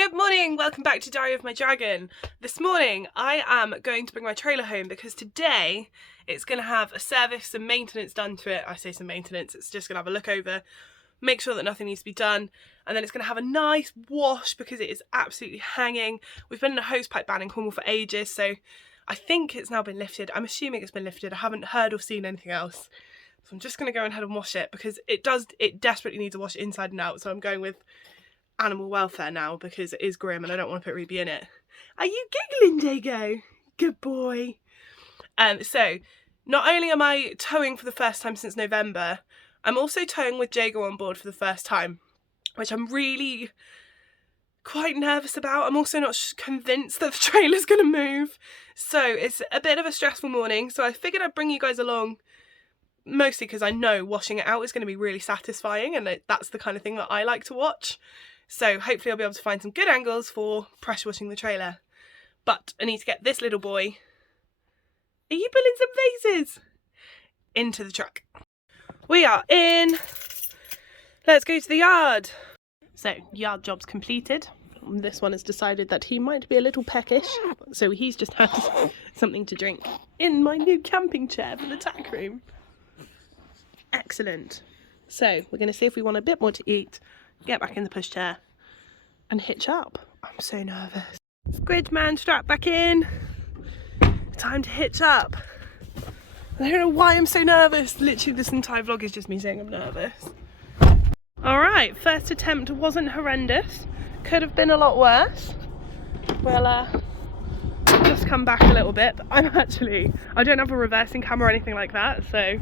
Good morning, welcome back to Diary of My Dragon. This morning I am going to bring my trailer home because today it's going to have a service, some maintenance done to it. I say some maintenance, it's just going to have a look over, make sure that nothing needs to be done, and then it's going to have a nice wash because it is absolutely hanging. We've been in a hosepipe ban in Cornwall for ages, so I think it's now been lifted. I'm assuming it's been lifted. I haven't heard or seen anything else. So I'm just going to go ahead and wash it because it desperately needs a wash inside and out, so I'm going with animal welfare now because it is grim and I don't want to put Ruby in it. Are you giggling, Jago? Good boy. So not only am I towing for the first time since November, I'm also towing with Jago on board for the first time, which I'm really quite nervous about. I'm also not convinced that the trailer's going to move, so it's a bit of a stressful morning. So I figured I'd bring you guys along, mostly because I know washing it out is going to be really satisfying and that's the kind of thing that I like to watch. So hopefully I'll be able to find some good angles for pressure washing the trailer. But I need to get this little boy, are you pulling some faces? Into the truck. We are in. Let's go to the yard. So yard job's completed. This one has decided that he might be a little peckish, so he's just had something to drink in my new camping chair for the tack room. Excellent. So we're going to see if we want a bit more to eat, get back in the pushchair and hitch up. I'm so nervous. Squid man, strap back in. Time to hitch up. I don't know why I'm so nervous. Literally this entire vlog is just me saying I'm nervous. Alright, first attempt wasn't horrendous. Could have been a lot worse. Well, just come back a little bit. I don't have a reversing camera or anything like that, so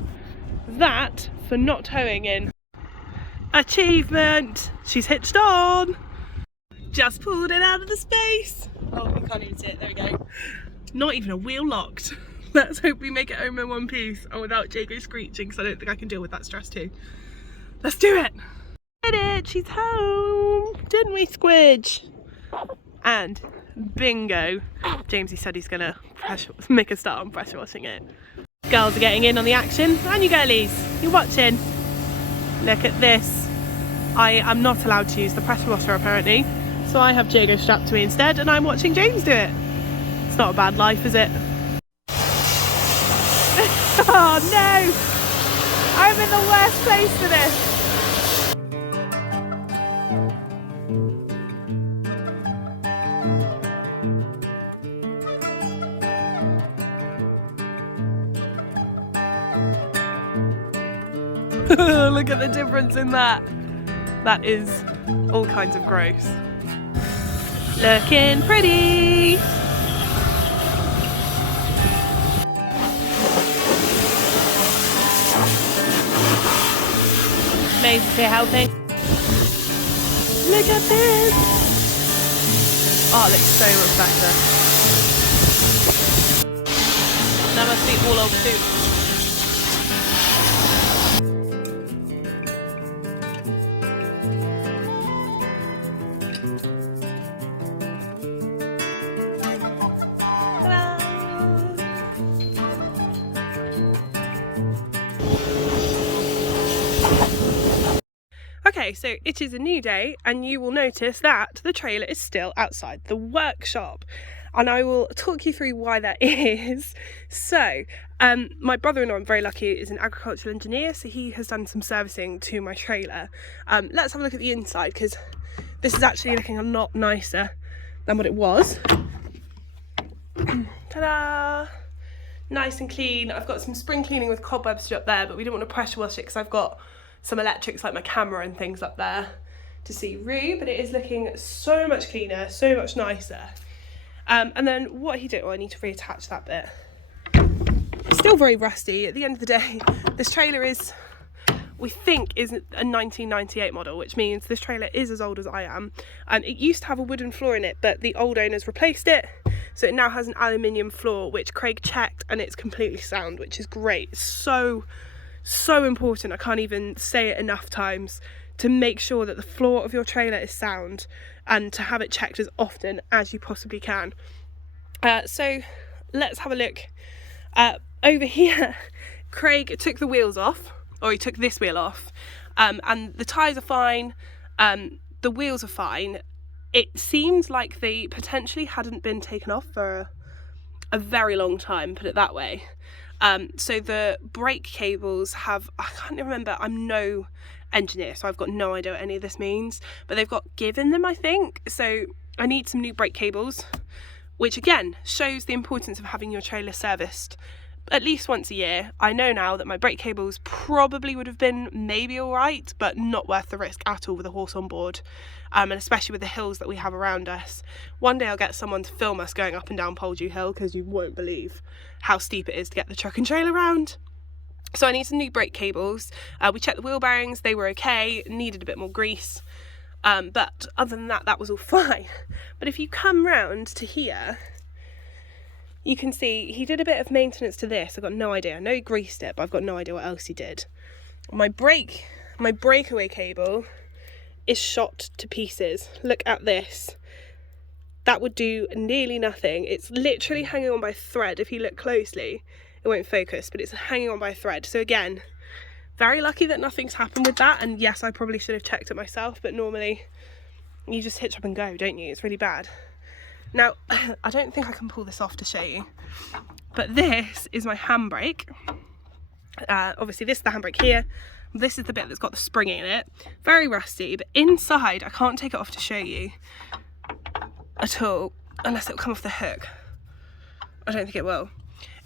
that for not towing in. Achievement! She's hitched on! Just pulled it out of the space! Oh, we can't even see it, there we go. Not even a wheel locked. Let's hope we make it home in one piece and without Jago screeching, because I don't think I can deal with that stress too. Let's do it! Did it! She's home! Didn't we, Squidge? And bingo! Jamesy said he's gonna make a start on pressure washing it. Girls are getting in on the action, and you girlies, you're watching. Look at this. I am not allowed to use the pressure washer apparently, so I have Jago strapped to me instead and I'm watching James do it. It's not a bad life, is it? Oh no! I'm in the worst place for this. Look at the difference in that. That is all kinds of gross. Looking pretty. Amazing to helping. Look at this. Oh, it looks so much better. That must be all old food. Okay, so it is a new day and you will notice that the trailer is still outside the workshop and I will talk you through why that is. So, my brother-in-law, I'm very lucky, is an agricultural engineer, so he has done some servicing to my trailer. Let's have a look at the inside because this is actually looking a lot nicer than what it was. Ta-da! Nice and clean. I've got some spring cleaning with cobwebs up there, but we don't want to pressure wash it because I've got some electrics like my camera and things up there to see Rue, but it is looking so much cleaner, so much nicer. And then what he did, I need to reattach that bit. It's still very rusty. At the end of the day, this trailer is, we think, is a 1998 model, which means this trailer is as old as I am. It used to have a wooden floor in it, but the old owners replaced it, so it now has an aluminium floor, which Craig checked, and it's completely sound, which is great. It's so important, I can't even say it enough times, to make sure that the floor of your trailer is sound and to have it checked as often as you possibly can. So let's have a look. Over here, Craig took the wheels off, or he took this wheel off, and the tyres are fine, the wheels are fine. it seems like they potentially hadn't been taken off for a very long time, put it that way. So the brake cables have, I can't remember, I'm no engineer, so I've got no idea what any of this means, but they've got give in them, I think. So I need some new brake cables, which again shows the importance of having your trailer serviced at least once a year. I know now that my brake cables probably would have been maybe all right, but not worth the risk at all with a horse on board, and especially with the hills that we have around us. One day I'll get someone to film us going up and down Poldhu Hill, because you won't believe how steep it is to get the truck and trailer around. So I need some new brake cables. We checked the wheel bearings, they were okay, needed a bit more grease, but other than that, that was all fine. But if you come round to here, you can see he did a bit of maintenance to this. I've got no idea. I know he greased it, but I've got no idea what else he did. My breakaway cable is shot to pieces. Look at this. That would do nearly nothing. It's literally hanging on by a thread. If you look closely, it won't focus, but it's hanging on by a thread. So again, very lucky that nothing's happened with that. And yes, I probably should have checked it myself, but normally you just hitch up and go, don't you? It's really bad. Now, I don't think I can pull this off to show you, but this is my handbrake. Obviously this is the handbrake here. This is the bit that's got the spring in it. Very rusty, but inside, I can't take it off to show you at all, unless it'll come off the hook. I don't think it will.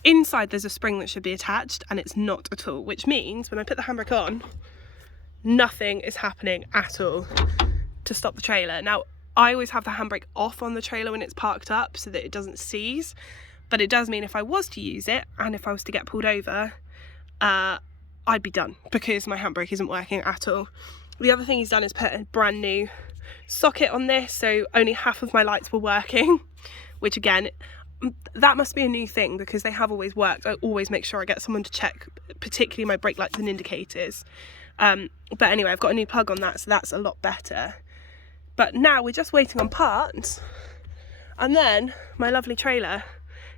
Inside there's a spring that should be attached, and it's not at all, which means when I put the handbrake on, nothing is happening at all to stop the trailer. Now, I always have the handbrake off on the trailer when it's parked up so that it doesn't seize, but it does mean if I was to use it and if I was to get pulled over, I'd be done because my handbrake isn't working at all. The other thing he's done is put a brand new socket on this, so only half of my lights were working, which again, that must be a new thing because they have always worked. I always make sure I get someone to check, particularly my brake lights and indicators. But anyway, I've got a new plug on that, so that's a lot better. But now we're just waiting on parts, and then my lovely trailer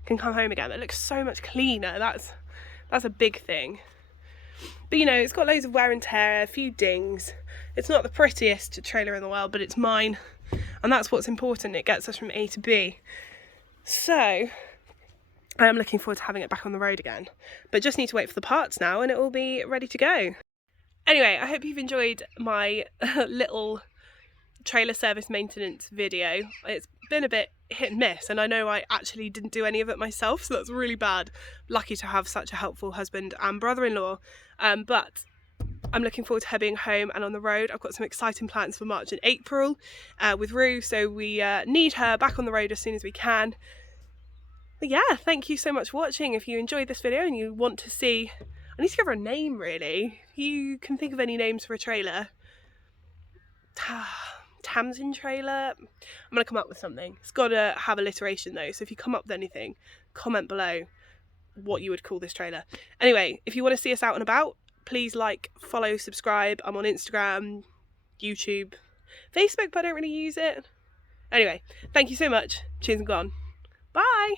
can come home again. It looks so much cleaner. That's a big thing. But you know, it's got loads of wear and tear, a few dings. It's not the prettiest trailer in the world, but it's mine, and that's what's important. It gets us from A to B. So I am looking forward to having it back on the road again, but just need to wait for the parts now and it will be ready to go. Anyway, I hope you've enjoyed my little trailer service maintenance video. It's been a bit hit and miss, and I know I actually didn't do any of it myself, so that's really bad. Lucky to have such a helpful husband and brother-in-law, but I'm looking forward to her being home and on the road. I've got some exciting plans for March and April with Rue, so we need her back on the road as soon as we can. But yeah, thank you so much for watching. If you enjoyed this video and you want to see, I need to give her a name really. If you can think of any names for a trailer. Tamsin trailer. I'm gonna come up with something. It's gotta have alliteration though, so if you come up with anything, comment below what you would call this trailer. Anyway, if you want to see us out and about, please like, follow, subscribe. I'm on Instagram, YouTube, Facebook, but I don't really use it. Anyway, thank you so much. Cheers and gone. Bye.